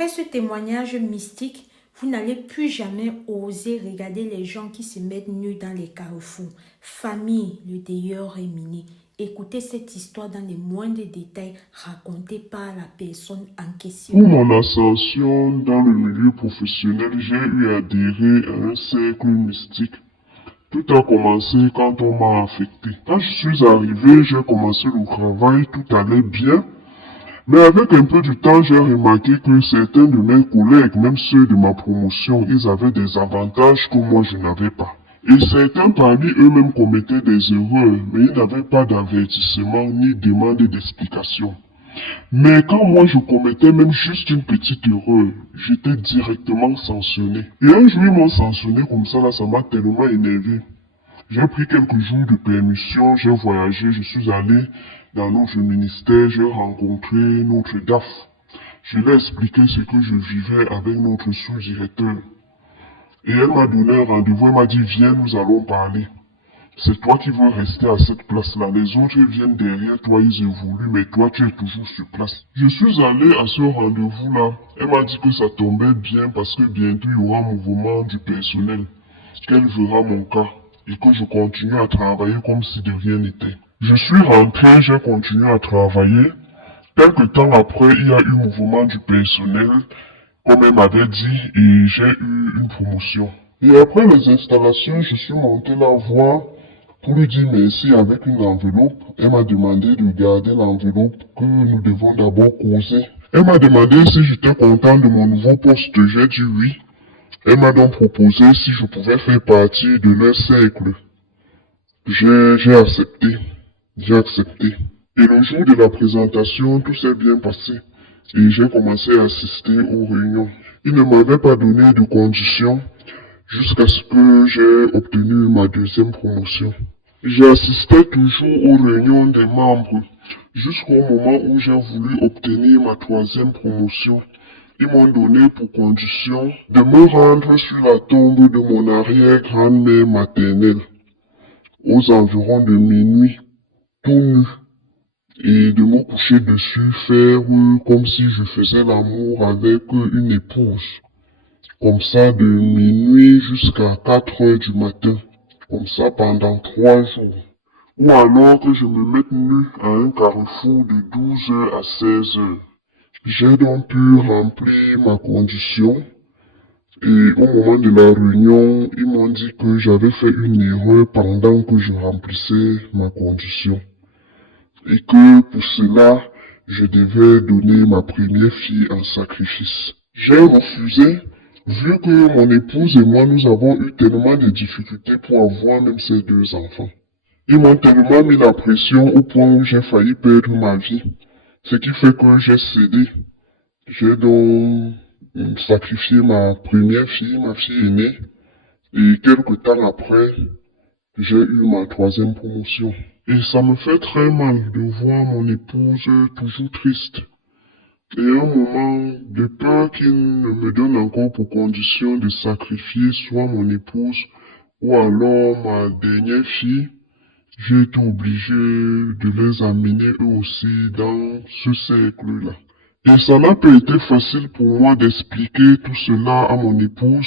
Après ce témoignage mystique, vous n'allez plus jamais oser regarder les gens qui se mettent nus dans les carrefours. Famille, le dehors est miné. Écoutez cette histoire dans les moindres détails racontée par la personne en question. Pour mon ascension dans le milieu professionnel, j'ai eu à adhérer à un cercle mystique. Tout a commencé quand on m'a affecté. Quand je suis arrivé, j'ai commencé le travail, tout allait bien. Mais avec un peu de temps, j'ai remarqué que certains de mes collègues, même ceux de ma promotion, ils avaient des avantages que moi je n'avais pas. Et certains parmi eux-mêmes commettaient des erreurs, mais ils n'avaient pas d'avertissement ni demande d'explication. Mais quand moi je commettais même juste une petite erreur, j'étais directement sanctionné. Et un jour ils m'ont sanctionné comme ça, là, ça m'a tellement énervé. J'ai pris quelques jours de permission, j'ai voyagé, je suis allé dans notre ministère, j'ai rencontré notre DAF. Je lui ai expliqué ce que je vivais avec notre sous-directeur. Et elle m'a donné un rendez-vous, elle m'a dit viens, nous allons parler. C'est toi qui veux rester à cette place-là. Les autres viennent derrière toi, ils évoluent, mais toi tu es toujours sur place. Je suis allé à ce rendez-vous-là. Elle m'a dit que ça tombait bien parce que bientôt il y aura un mouvement du personnel. Qu'elle verra mon cas et que je continue à travailler comme si de rien n'était. Je suis rentré, j'ai continué à travailler. Quelque temps après, il y a eu mouvement du personnel, comme elle m'avait dit, et j'ai eu une promotion. Et après les installations, je suis monté la voir pour lui dire merci avec une enveloppe. Elle m'a demandé de garder l'enveloppe, que nous devons d'abord causer. Elle m'a demandé si j'étais content de mon nouveau poste. J'ai dit oui. Elle m'a donc proposé si je pouvais faire partie de leur cercle. J'ai accepté. J'ai accepté. Et le jour de la présentation, tout s'est bien passé. Et j'ai commencé à assister aux réunions. Ils ne m'avaient pas donné de conditions jusqu'à ce que j'ai obtenu ma deuxième promotion. J'assistais toujours aux réunions des membres jusqu'au moment où j'ai voulu obtenir ma troisième promotion. Ils m'ont donné pour condition de me rendre sur la tombe de mon arrière-grand-mère maternelle aux environs de minuit, tout nu, et de me coucher dessus, faire comme si je faisais l'amour avec une épouse. Comme ça de minuit jusqu'à 4 heures du matin. Comme ça pendant 3 jours. Ou alors que je me mette nu à un carrefour de 12 heures à 16 heures. J'ai donc pu remplir ma condition. Et au moment de la réunion, ils m'ont dit que j'avais fait une erreur pendant que je remplissais ma condition. Et que pour cela, je devais donner ma première fille en sacrifice. J'ai refusé, vu que mon épouse et moi, nous avons eu tellement de difficultés pour avoir même ces 2 enfants. Ils m'ont tellement mis la pression au point où j'ai failli perdre ma vie. Ce qui fait que j'ai cédé. J'ai donc sacrifié ma première fille, ma fille aînée, et quelque temps après, j'ai eu ma troisième promotion. Et ça me fait très mal de voir mon épouse toujours triste. Et un moment de peur qu'il ne me donne encore pour condition de sacrifier soit mon épouse ou alors ma dernière fille, j'ai été obligé de les amener eux aussi dans ce cercle-là. Et ça n'a pas été facile pour moi d'expliquer tout cela à mon épouse,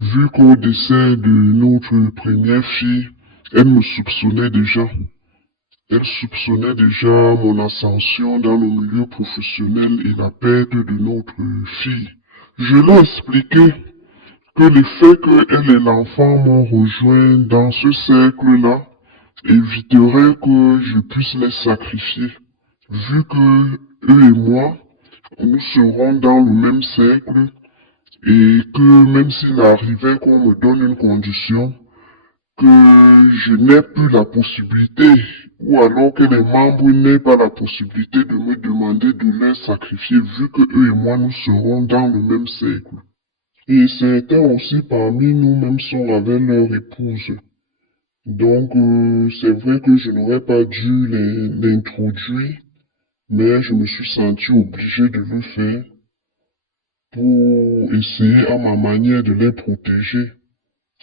vu qu'au décès de notre première fille, elle me soupçonnait déjà. Elle soupçonnait déjà mon ascension dans le milieu professionnel et la perte de notre fille. Je l'ai expliqué que le fait qu'elle et l'enfant m'ont rejoint dans ce cercle-là éviterait que je puisse les sacrifier, vu que eux et moi, nous serons dans le même cercle et que même s'il arrivait qu'on me donne une condition, que je n'ai plus la possibilité, ou alors que les membres n'aient pas la possibilité de me demander de les sacrifier, vu que eux et moi nous serons dans le même cercle. Et certains aussi parmi nous même sont avec leur épouse. Donc c'est vrai que je n'aurais pas dû l'introduire, mais je me suis senti obligé de le faire pour essayer à ma manière de les protéger.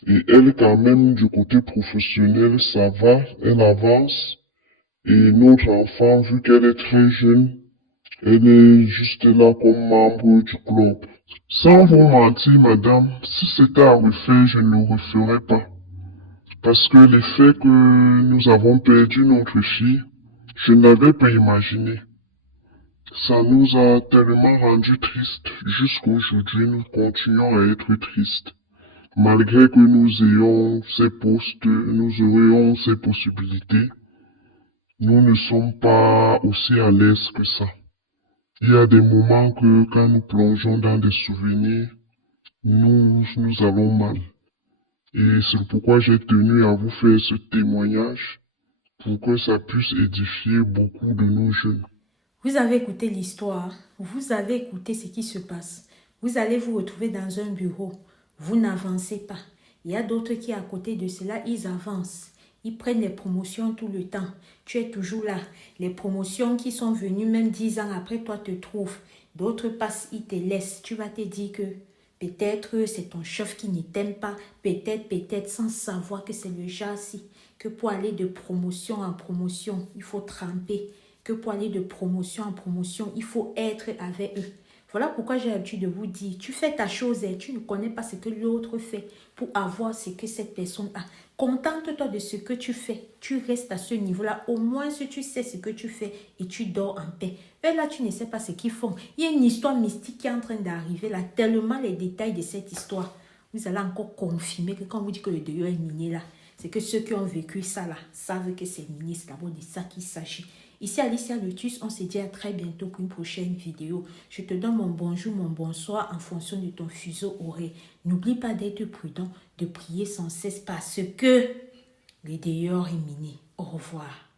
Et elle, quand même, du côté professionnel, ça va, elle avance. Et notre enfant, vu qu'elle est très jeune, Elle est juste là comme membre du club. Sans vous mentir, madame, si c'était à refaire, je ne le referais pas. Parce que les faits que nous avons perdu notre fille, je n'avais pas imaginé. Ça nous a tellement rendu tristes. Jusqu'aujourd'hui, nous continuons à être tristes. Malgré que nous ayons ces postes, nous aurions ces possibilités, nous ne sommes pas aussi à l'aise que ça. Il y a des moments que quand nous plongeons dans des souvenirs, nous allons mal. Et c'est pourquoi j'ai tenu à vous faire ce témoignage pour que ça puisse édifier beaucoup de nos jeunes. Vous avez écouté l'histoire, vous avez écouté ce qui se passe. Vous allez vous retrouver dans un bureau, vous n'avancez pas. Il y a d'autres qui, à côté de cela, ils avancent. Ils prennent les promotions tout le temps. Tu es toujours là. Les promotions qui sont venues même 10 ans après toi te trouvent. D'autres passent, ils te laissent. Tu vas te dire que peut-être c'est ton chef qui ne t'aime pas. Peut-être, sans savoir que c'est le genre-ci. Que pour aller de promotion en promotion, il faut tremper. Que pour aller de promotion en promotion, il faut être avec eux. Voilà pourquoi j'ai l'habitude de vous dire, tu fais ta chose et tu ne connais pas ce que l'autre fait pour avoir ce que cette personne a. Contente-toi de ce que tu fais. Tu restes à ce niveau-là. Au moins, si tu sais ce que tu fais et tu dors en paix. Eux là, tu ne sais pas ce qu'ils font. Il y a une histoire mystique qui est en train d'arriver là. Tellement les détails de cette histoire. Vous allez encore confirmer que quand on vous dit que le deuil est miné là, c'est que ceux qui ont vécu ça là savent que c'est miné. C'est d'abord de ça qu'il s'agit. Ici Alicia Lotus, on se dit à très bientôt pour une prochaine vidéo. Je te donne mon bonjour, mon bonsoir en fonction de ton fuseau horaire. N'oublie pas d'être prudent, de prier sans cesse parce que le dehors est miné. Au revoir.